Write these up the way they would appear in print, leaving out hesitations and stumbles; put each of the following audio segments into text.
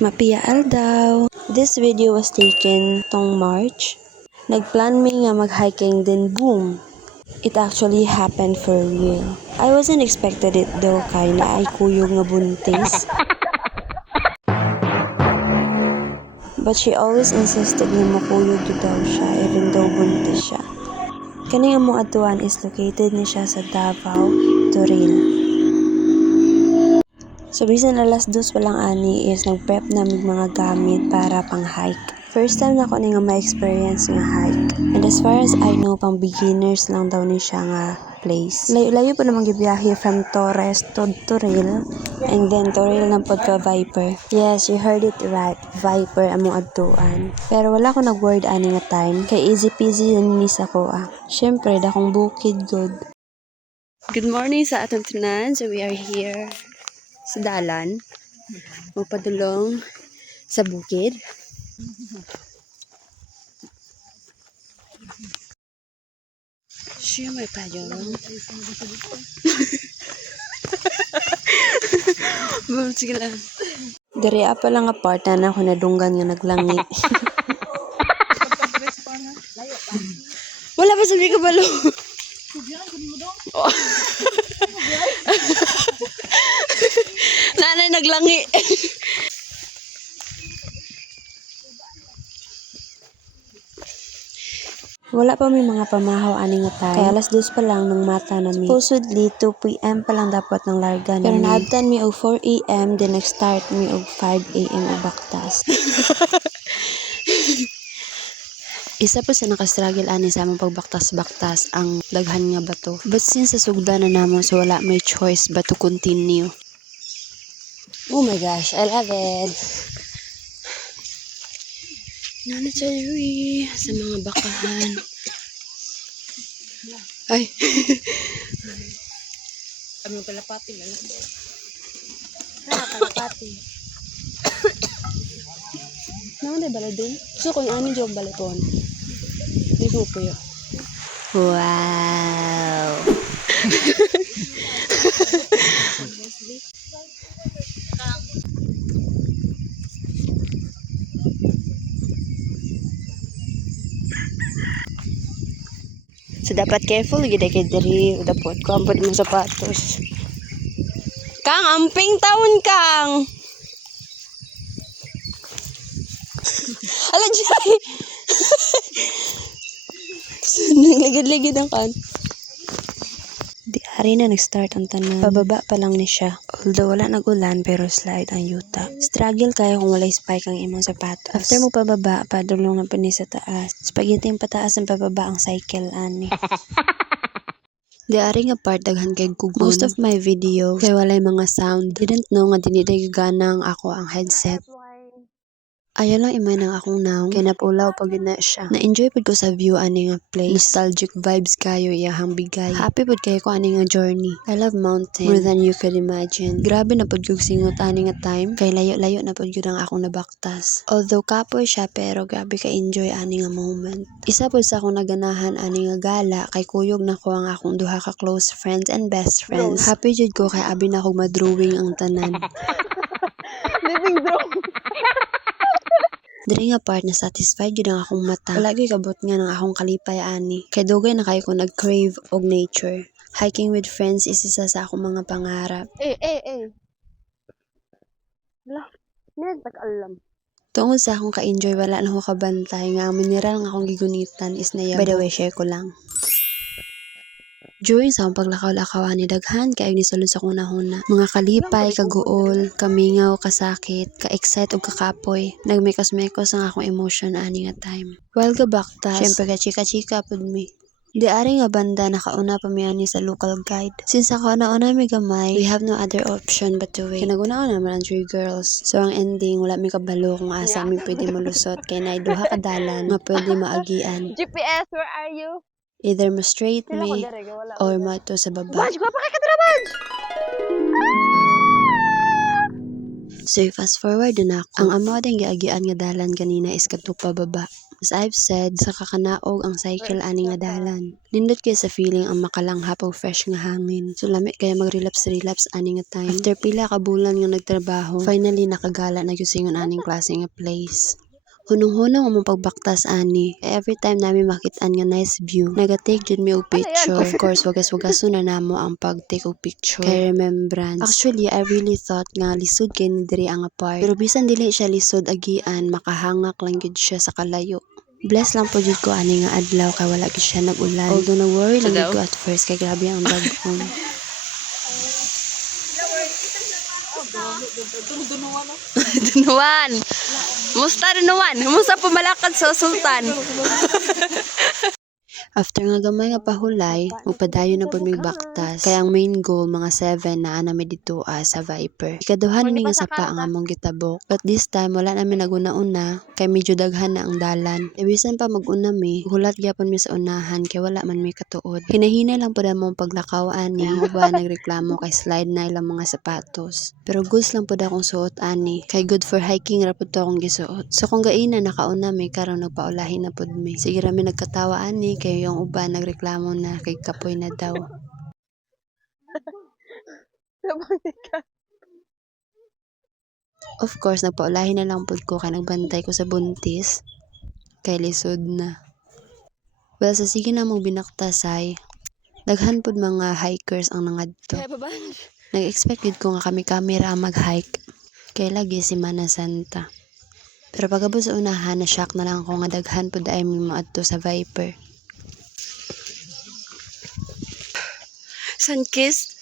Mapiyaal daw. This video was taken tong March. Nagplan mi nga mag-hiking then boom. It actually happened for real. I wasn't expected it though kay na ay kuyog nga buntis. But she always insisted nga makuyog daw siya even though buntis siya. Kani nga mong atuan is located ni siya sa Davao, Toril. So bisan alas 2 pa lang ani is nag-prep na mga gamit para pang hike. First time na ako nga ma-experience nga hike. And as far as I know, pang beginners lang daw ni siya nga place. Layo-layo pa namang gibiyahe from Torres to Toril. And then Toril na pod ka Viper. Yes, you heard it right. Viper among adtuan. Pero wala ko nag-word ani nga time. Kay easy peasy na miss ako Syempre, dakong bukid good. Good morning sa atong tanan. So we are here sa dalan. Magpadulong sa bukid. Siya may payong. Sige lang. Dari pa lang apart na ako nadunggan nga naglangit. Wala pa sabi ka balo. Nanay naglangi. Wala pa may mga pamahaw ani nga time. Kaya alas 2 pa lang nang mata na mi. Supposedly 2 PM pa lang dapat ng larga na. Pero naabtan mi og 4 AM then nag-start mi og 5 AM og baktas. Isa pa sa nakastruggle ani sa among pagbaktas-baktas ang daghan nga bato. But since sa sugda na namon so wala may choice but to continue. Oh my gosh, I love it. Nanatari sa mga bakahan. Ay. Kami kalapati na lang. Kalapati. Naman day baladon? So kung ano job balaton? Di ko po yun. Wow. So dapat careful gid kay diri dapat ko ampod mo sapatos. Kang amping taon kang. Ala jay. Nagligid-ligid ang kan. Di ari na nag-start ang tanan. Pababa pa lang ni siya. Although wala nag-ulan pero slide ang yuta. Struggle kayo kung walay spike ang imong sapatos. After mo pababa, padulong na pani sa taas. Spaghetti yung pataas ang pababa ang cycle ani. Di ari nga part daghan kay gugon. Most of my video kay walay mga sound. Didn't know nga diniday gana ang ako ang headset. Ayaw lang imay ng akong naong. Kaya napulaw pag na siya. Na-enjoy pod ko sa view ani nga place. Nostalgic vibes kayo iyahang bigay. Happy pod kayo ko ani nga journey. I love mountain more than you could imagine. Grabe na pod yung singot ani nga time. Kay layo-layo na pod yun ang akong nabaktas. Although kapoy siya pero grabe ka enjoy ani nga moment. Isa pod sa akong naganahan ani nga gala kay kuyog na ko ang akong duha ka close friends and best friends. Happy jud ko kay abi na akong madrawing ang tanan. Living drawing. Diri nga part na satisfied yun ang akong mata. Palagi kabot nga ng akong kalipay ani. Kay dugay na kayo ko nag-crave og nature. Hiking with friends is isa sa akong mga pangarap. Wala, nagtag-alam. Tungod sa akong ka-enjoy, wala na ako kabantay nga ang mineral nga akong gigunitan is nayabo. By the way, share ko lang. During sa akong paglakaw-lakaw ni daghan kay ni sulod sa kunahuna. Mga kalipay, kaguol, kamingaw, kasakit, ka-excite ug kakapoy. Nagmekos-mekos ang akong emotion ani nga time. While gabaktas, syempre ka chika-chika pud mi. Di ari nga banda nakauna pa mi ani sa local guide. Since ako na-una mi gamay, we have no other option but to wait. Kinaguna-una naman ang 3 girls. So ang ending wala mi kabalo kung asa mi pwede molusot kay naay duha ka dalan nga pwede maagian. GPS, where are you? Either mo straight me or mo to sa baba. Badge, guwapa ka na, Badge! So fast forward na ako. Ang amo din giagian nga dalan kanina is kadto pa baba. As I've said, sa kakanaog ang cycle ani nga dalan. Nindot kay sa feeling ang makalanghap og fresh nga hangin. So lami kaya mag-relapse ani nga time. After pila ka bulan nga nagtrabaho, finally nakagala na gyud singon aning klase nga place. Hunong-hunong ang mong pagbaktas ani. Every time namin makitaan nga nice view, nagatake jud mi og picture. Of course, wagas-wagason na namo ang pag-take og picture. Kay remembrance. Actually, I really thought nga lisod kay ni diri ang apart. Pero bisan dili siya lisod agian, makahangak lang gyud siya sa kalayo. Bless lang po jud ko ani nga adlaw kay wala gyud siya nag-ulan. Although na-worry lang gyud ko at first kay grabe ang dagkon. Dunuan. Musta dunuan? Musta pumalakad sa sultan? After nga gamay nga pahulay, magpadayon na po mig baktas. Kaya ang main goal, mga 7 na anami dito sa Viper. Ikaduhan ni nga sapa ang among gitabok. But this time, wala namin naguna-una, kay medyo daghan na ang dalan. Ibisan pa mag-una mi, hulat gyapon mi sa unahan, kay wala man mi katuod. Hinahinay lang po na mong paglakaw ani, ang uba nagreklamo kay slide na ilang mga sapatos. Pero goods lang po da akong suot ani, kay good for hiking ra po to akong gisuot. So kung gaina nakauna mi, karon nagpaulahin na pod mi. Sige rami nagkatawa ani, kay yung uba nagreklamo na kay kapoy na daw. Of course, nagpaulahin na lang pod ko kay nagbantay ko sa buntis. Kay lisod na. Well, sa sige na mong binaktasay, daghan pod mga hikers ang nangadto. Nag-expect gid ko nga kami kamera ang mag-hike. Kay lagi si Mana Santa. Pero pagabot sa unahan, na-shock na lang ako nga daghan pod ay may maadto sa Viper. Sunkissed.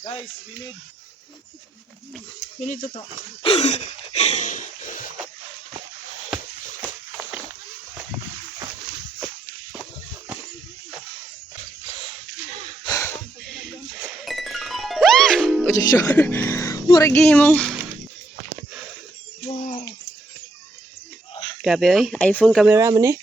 Guys, we need to talk. Ojo sure. Mura gihimong. Grabe oy, iPhone camera man eh.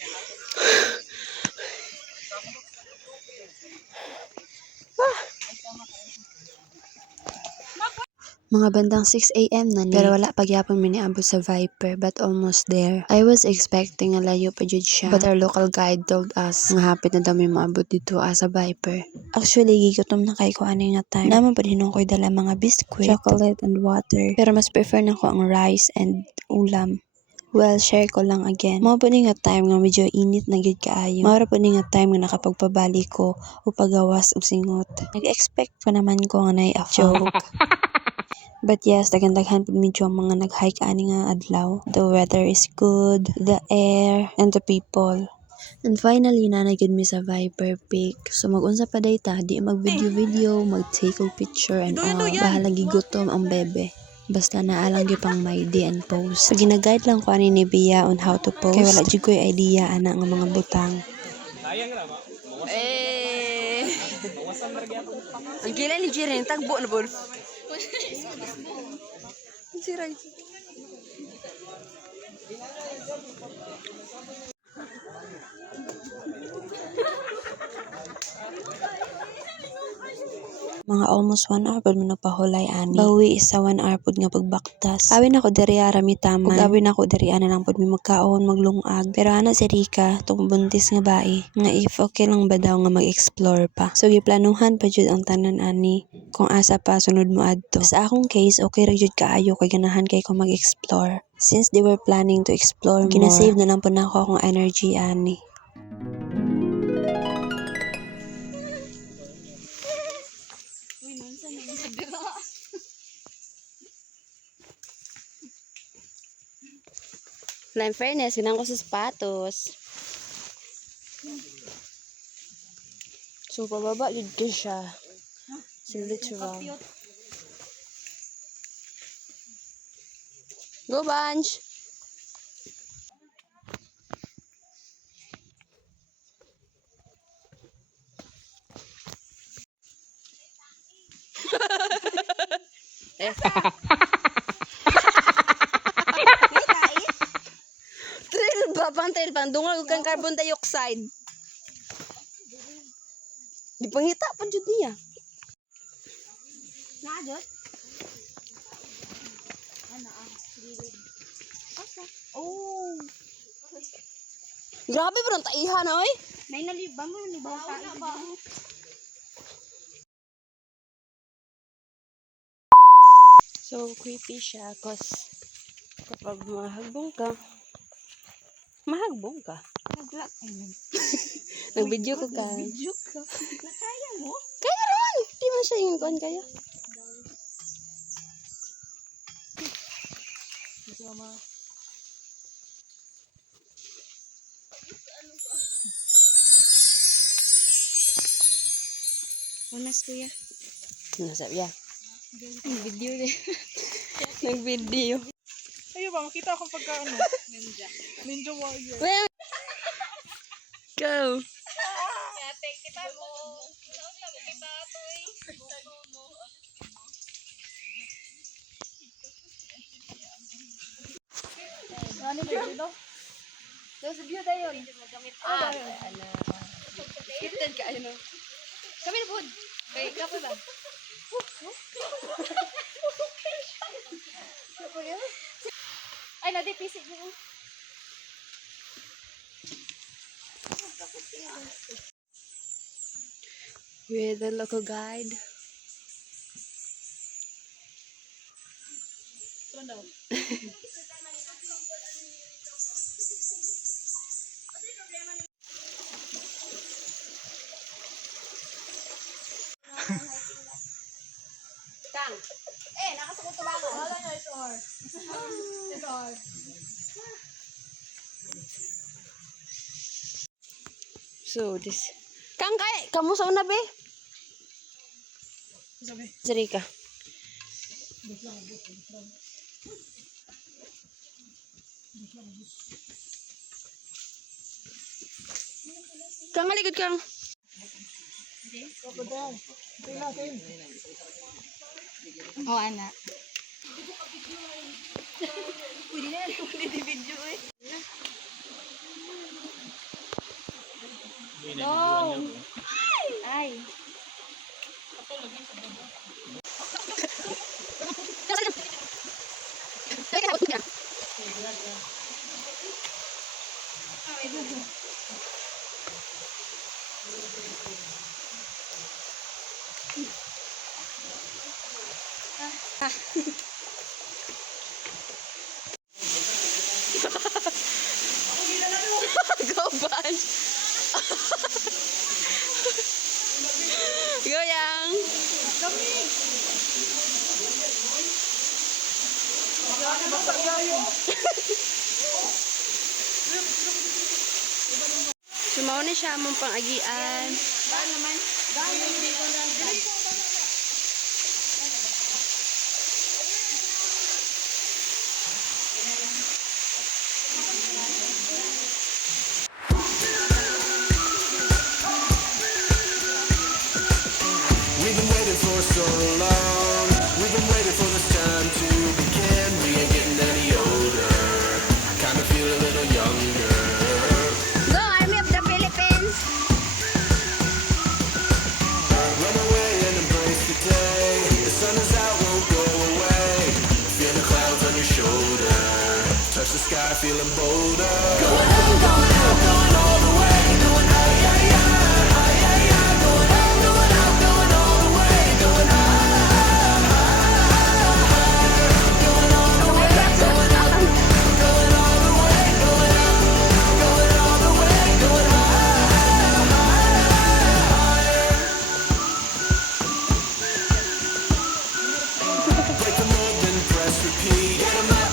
Mga bandang 6 a.m. na ni. Pero wala pagyapon mi niabot sa Viper, but almost there. I was expecting nga layo pa jud siya, but our local guide told us nga hapit na daw mi maabot dito sa Viper. Actually, gigutom na kay ko ani nga time. Naman pa dinong ko'y dala mga biscuit, chocolate, and water. Pero mas prefer na ko ang rice and ulam. Well, share ko lang again. Mao po ni nga time nga medyo init na gid kaayo. Mao ra po ni nga time nga nakapagpabali ko o pagawas og singot. Nag-expect pa naman ko nga nay a joke. But yes, daghan-daghan pud medyo ang mga nag-hike ani nga adlaw. The weather is good, the air, and the people. And finally, nanagid mi sa Viper Peak. So mag-unsa pa dayta, di mag-video, mag-take og picture and all. Bahala gigutom ang bebe. Basta naalang gyud pang may day and post. So gina-guide lang ko ani ni Bia on how to post. Kay wala jud ko'y idea ana nga mga butang. Eh. Ang gila ni Jiren tagbo na bol. Siray. Mga almost 1 hour pud mo nagpahulay ani. Bawi isa 1 hour pud nga pagbaktas. Awin ako diri ara mi taman. Ug awin ako diri ana lang pud mi magkaon, maglungag. Pero ana si Rika, tong buntis nga bae, nga if okay lang ba daw nga mag-explore pa. So giplanuhan pa jud ang tanan ani kung asa pa sunod mo adto. Sa akong case, okay ra jud kaayo kay ganahan kay ko mag-explore. Since they were planning to explore more, ginasave na lang po na ako akong energy ani. Na in fairness, ginang ko sa sapatos. So, pababa yun ko siya. Sa literal. Go, Bunch! Trail ba? Pang trail, pang dungal kang carbon dioxide. Di pangita pa jud niya. Naadot? Ano gilid. Okay. Oh. Grabe bro, ang taihan na oy. May nalibang mo ni ba sa ba? So creepy siya cause kapag mahagbong ka, Nagla nag-video ko ka. video ka. Nakaya mo? Kaya ron! Di man siya yung kuhan kaya. Unas kuya. Nasab ya. Nag-video niya. Nag-video. Ayo ba, makita akong pagka ano? Ninja. Ninja warrior. Well, go! Ano dito? There's a view tayo. Ano? Scripted ka, ano? Kami na po. Kay kapo ba? Ay, nadipisig mo. With the local guide. Kang. Nakasakot ka ba ako? Wala na, it's or. It's or. So, this... Kang kay, kamu sa una be? Sabi. Sari ka. Kang, halikod kang. Oo, ana. Pwede na, pwede di video eh. No! Ay! Go, Bash! Go, Yang! Sumaw na siya mong pang-agian. Daan naman. Daan naman. We've been waiting for so long. We've been waiting for this time to begin. We ain't getting any older. Kinda feel a little younger. Go, Army of the Philippines! Run away and embrace the day. The sun is out, won't go away. Feel the clouds on your shoulder. Touch the sky, feeling bolder. Going up, going out, going all the way. Going high, high, high, high, high, high. Going up, going out, going all the way. Going high, high, high. Going all the way, going up. Going all the way, going up. Going all the way, going high, higher. Break the mold and press repeat.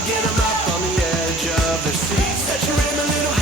Get 'em up on the edge of their seats. Set your aim a little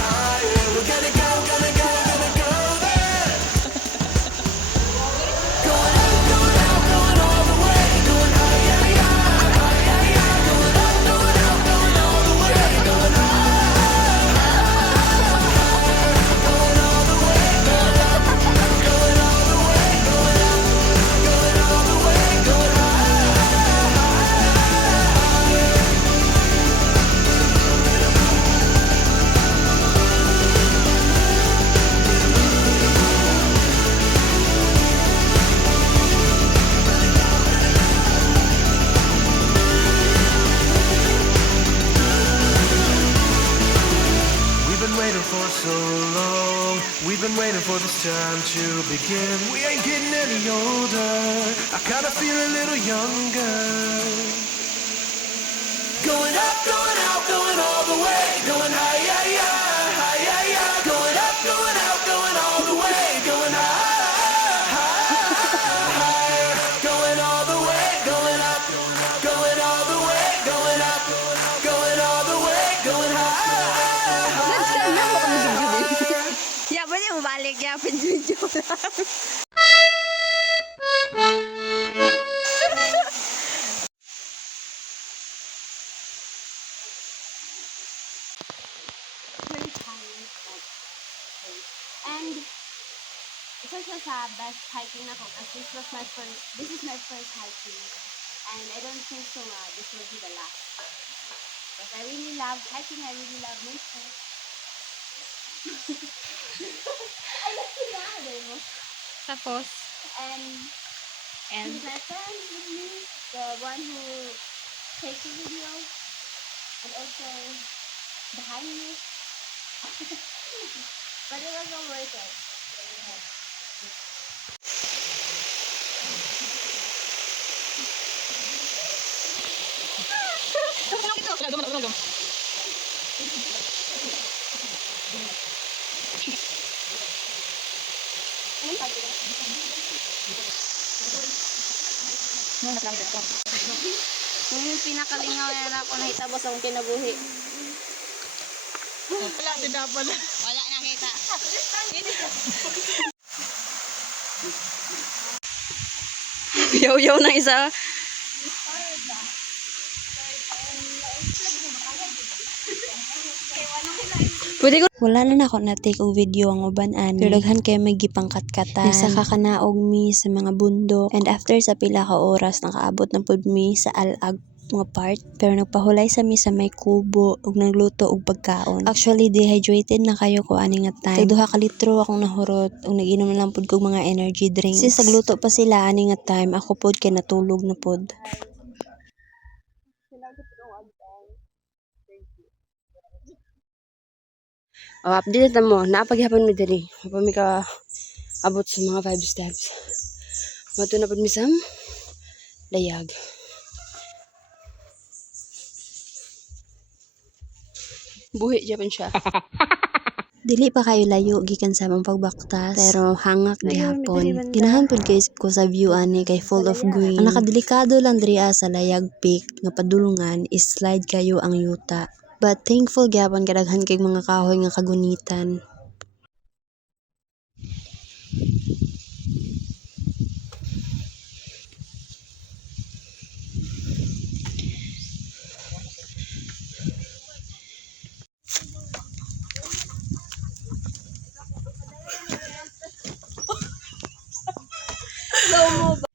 We've been waiting for this time to begin. We ain't getting any older. I kinda feel a little younger. Going up, going out, going all the way. Going higher, higher, higher, higher. Going up, going out, going all the way. Going higher, higher, higher. Going all the way, going up, going all the way, going up, going all the way, going higher, higher. Ya, pwede mo balik. Ya, video lang. And isa siya sa best hiking na ko kasi this is my first hiking. And I don't think so this will be the last. Because I really love hiking, I really love nature. I love to know. Tapos, And he's my friend with me, the one who takes the video, and also behind me. But it was all worth it. Yung pinakalingaw na ako nahitabos akong kinabuhi. wala, tinapon. Wala nakita. Yaw-yaw ng isa. Pwede ko. Wala na ako na-take og video ang uban ani. Pero daghan kay may gipangkat-katan. Nasa kakanaog mi sa mga bundok. And after sa pila ka oras nakaabot na pud mi sa Alag mga part. Pero nagpahulay sa mi sa may kubo ug nagluto og pagkaon. Actually dehydrated na kayo ko ani nga time. Tag 2 ka litro akong nahurot ug nag-inom na lang pud kog mga energy drinks. Since nagluto pa sila ani nga time, ako pud kay natulog na pud. Oh, update na mo. Napaghihapon mo diri. Mapami ka abot sa mga 5 steps. Mato na pud misam layag. Buhi Japan siya. Dili pa kayo layo gikan sa among pagbaktas, pero hangak gihapon. Ginahan pud guys ko sa view ani kay full of green. Ang nakadelikado lang diri sa Layag Peak nga padulungan is slide kayo ang yuta. But thankful gyapon kadaghan kay mga kahoy nga kagunitan.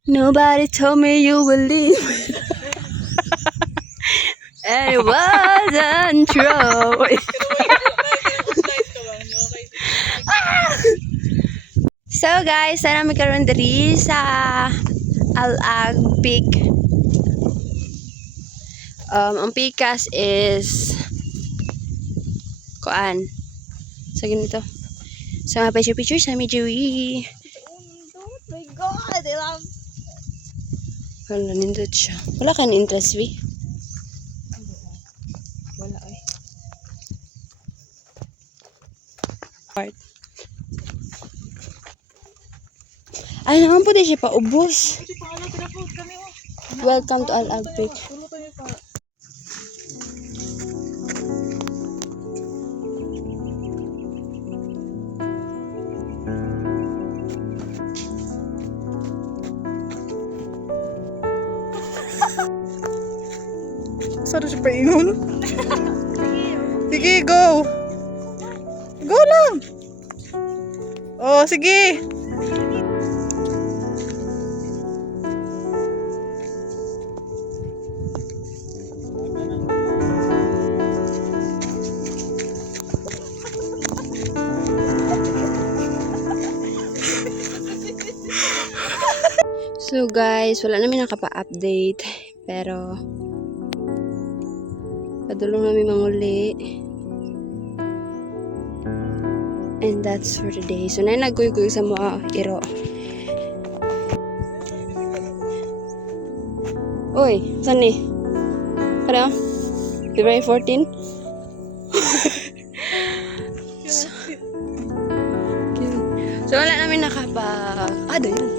Nobody told me you would leave. And it wasn't true. So guys, sana may karoon diri sa Alag Peak. Ang pikas is kuan. So ganito. So mga picture sa mi Joey. Oh my God, I love. Wala nindot siya. Wala ka interest vi. Wala eh. Part. Ay naman po di siya paubos. Kasi paano tinapos kami oh. Welcome to Alag Peak. Tulo tayo pa. Saan siya paingon? Sige, go! Go lang! Oh, sige! So guys, wala namin nakapa-update. Pero padulong namin manguli. And that's for today. So, na nagkuy-kuy sa mga iro. Uy, saan ni? Kada? February 14? So, wala namin doon yun.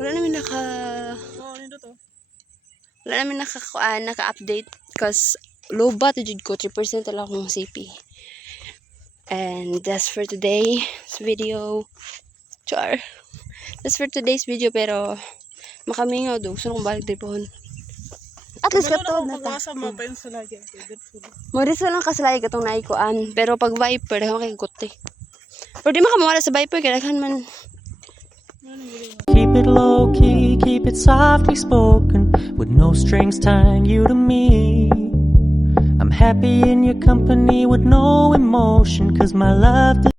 Wala namin Oo, nito to. wala namin naka-update because low ba to jud ko 3% lang akong CP. And that's for today's video. Char. That's for today's video pero makamingaw do. So nung balik din po. At least katod na ta. Pagwasa mo pa yun sa lagi. Mo rin lang kasalay katong naikuan. Pero pag Viper, ako kay guti. Pero di makamawala sa Viper kaya kan man. Keep it low key, keep it softly spoken, with no strings tying you to me. I'm happy in your company with no emotion, 'cause my love